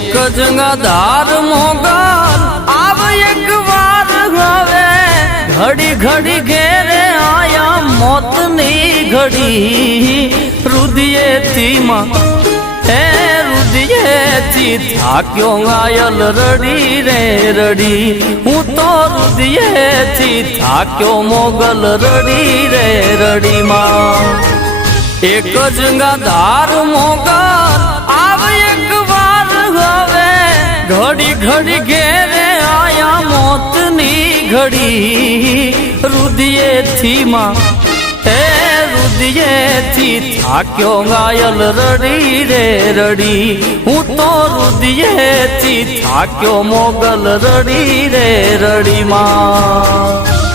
એક જંગાધાર મોગલ આવ એક વાર હવે ઘડી ઘડી ઘેરે આયા મોતની ઘડી રુદિયેથી માં હે રુદિયેથી થાક્યો ઘાયલ રડી રે રડી હું તો રુદિયેથી થાક્યો મોગલ રડી રે રડી માં એક જંગાધાર મોગલ આવ એક વાર હવે ઘડી ઘડી ઘેરે આયા મોતની ઘડી રુદિયેથી માં હે રુદિયેથી થાક્યો ઘાયલ રડી રે રડી હું તો રુદિયેથી થાક્યો મોગલ રડી રે રડી માં